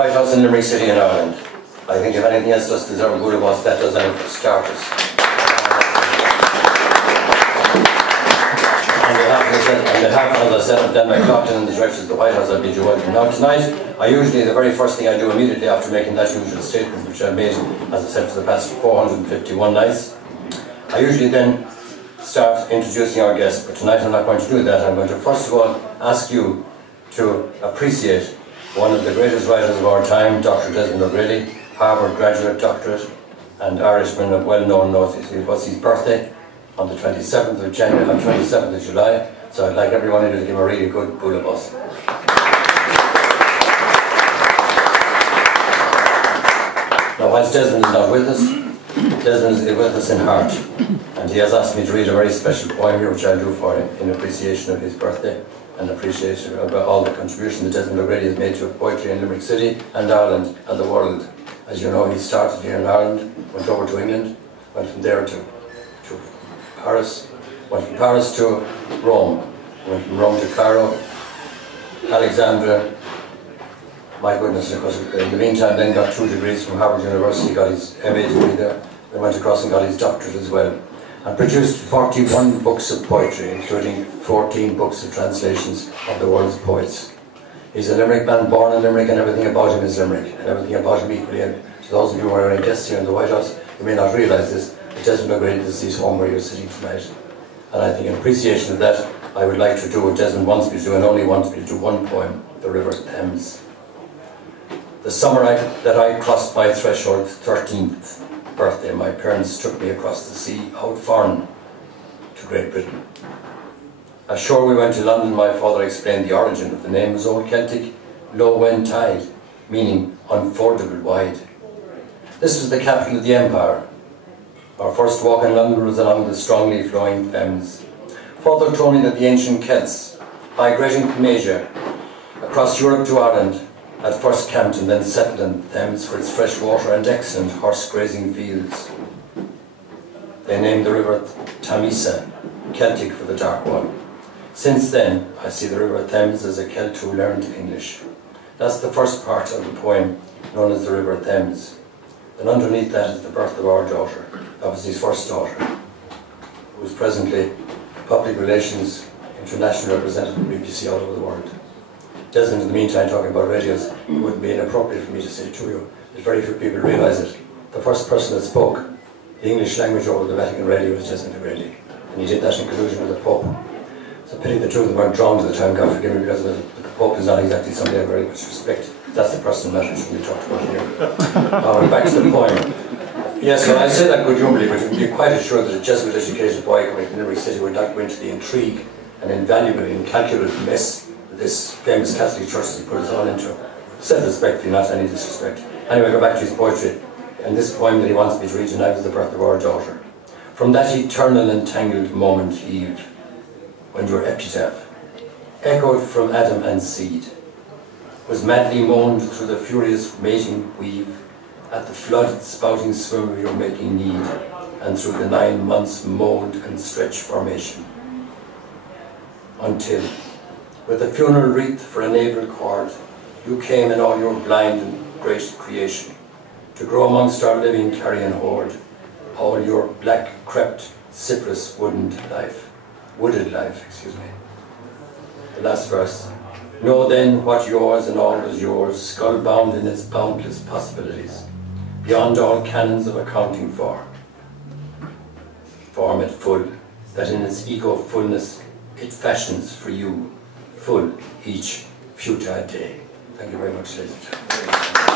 White House in Limerick City in Ireland. I think if anything else does deserve a good of us, that does anything for starters. On behalf, as I said, of Dan McLaughlin and the directors of the White House, I bid you welcome. Now tonight, the very first thing I do immediately after making that usual statement, which I've made, as I said, for the past 451 nights, I usually then start introducing our guests, but tonight I'm not going to do that. I'm going to first of all ask you to appreciate one of the greatest writers of our time, Dr. Desmond O'Grady, Harvard graduate, doctorate, and Irishman of well-known note. It was his birthday on the 27th of January, on 27th of July, so I'd like everyone here to give him a really good bull of us. Now, whilst Desmond is not with us, Desmond is with us in heart, and he has asked me to read a very special poem here, which I'll do for him in appreciation of his birthday and appreciation of all the contribution that Desmond O'Grady has made to poetry in Limerick City and Ireland and the world. As you know, he started here in Ireland, went over to England, went from there to Paris, went from Paris to Rome, went from Rome to Cairo, Alexandria. My goodness, of course, in the meantime then got 2 degrees from Harvard University, got his MA degree there, then went across and got his doctorate as well, and produced 41 books of poetry, including 14 books of translations of the world's poets. He's a Limerick man, born in Limerick, and everything about him is Limerick, and everything about him equally. And to those of you who are any guests here in the White House, you may not realise this, but Desmond O'Grady is his home where you're sitting tonight. And I think in appreciation of that, I would like to do what Desmond wants me to do, and only wants me to do one poem, The River Thames. The summer that I crossed my threshold, 13th birthday, my parents took me across the sea, out foreign, to Great Britain. Ashore we went to London. My father explained the origin of the name was Old Celtic, low when tide, meaning unfordable wide. This was the capital of the empire. Our first walk in London was along the strongly flowing Thames. Father told me that the ancient Celts, migrating from Asia across Europe to Ireland, at first camped and then settled in the Thames for its fresh water and excellent horse-grazing fields. They named the river Tamisa, Celtic for the dark one. Since then, I see the River Thames as a Celt who learned English. That's the first part of the poem, known as the River Thames. And underneath that is the birth of our daughter. That was his first daughter, who is presently Public Relations International Representative of BBC all over the world. Desmond, in the meantime, talking about radios, it wouldn't be inappropriate for me to say to you that very few people realise it. The first person that spoke the English language over the Vatican radio was Desmond O'Grady, and he did that in collusion with the Pope. It's a pity the two of them weren't drowned at the time, God forgive me, because the Pope is not exactly somebody I very much respect. That's the personal matter should be talked about here. Now, back to the poem. Yes, well, I say that good humourly, but you can be quite assured that a Jesuit-educated boy coming from Limerick City would not go into the intrigue and invaluable, incalculable mess that this famous Catholic Church has put us all into. Said respectfully, not any disrespect. Anyway, go back to his poetry. And this poem that he wants me to read tonight is the birth of our daughter. From that eternal entangled moment, Eve, when your epitaph, echoed from Adam and seed, was madly moaned through the furious mating weave, at the flood spouting swim of your making need, and through the 9 months mould and stretch formation. Until, with a funeral wreath for a navel cord, you came in all your blind and great creation, to grow amongst our living carrion horde, all your black crept cypress wooded life, The last verse. Know then what yours and all was yours, skull-bound in its boundless possibilities, beyond all canons of accounting for. Form it full, that in its ego-fullness it fashions for you, full each futile day. Thank you very much, ladies and gentlemen.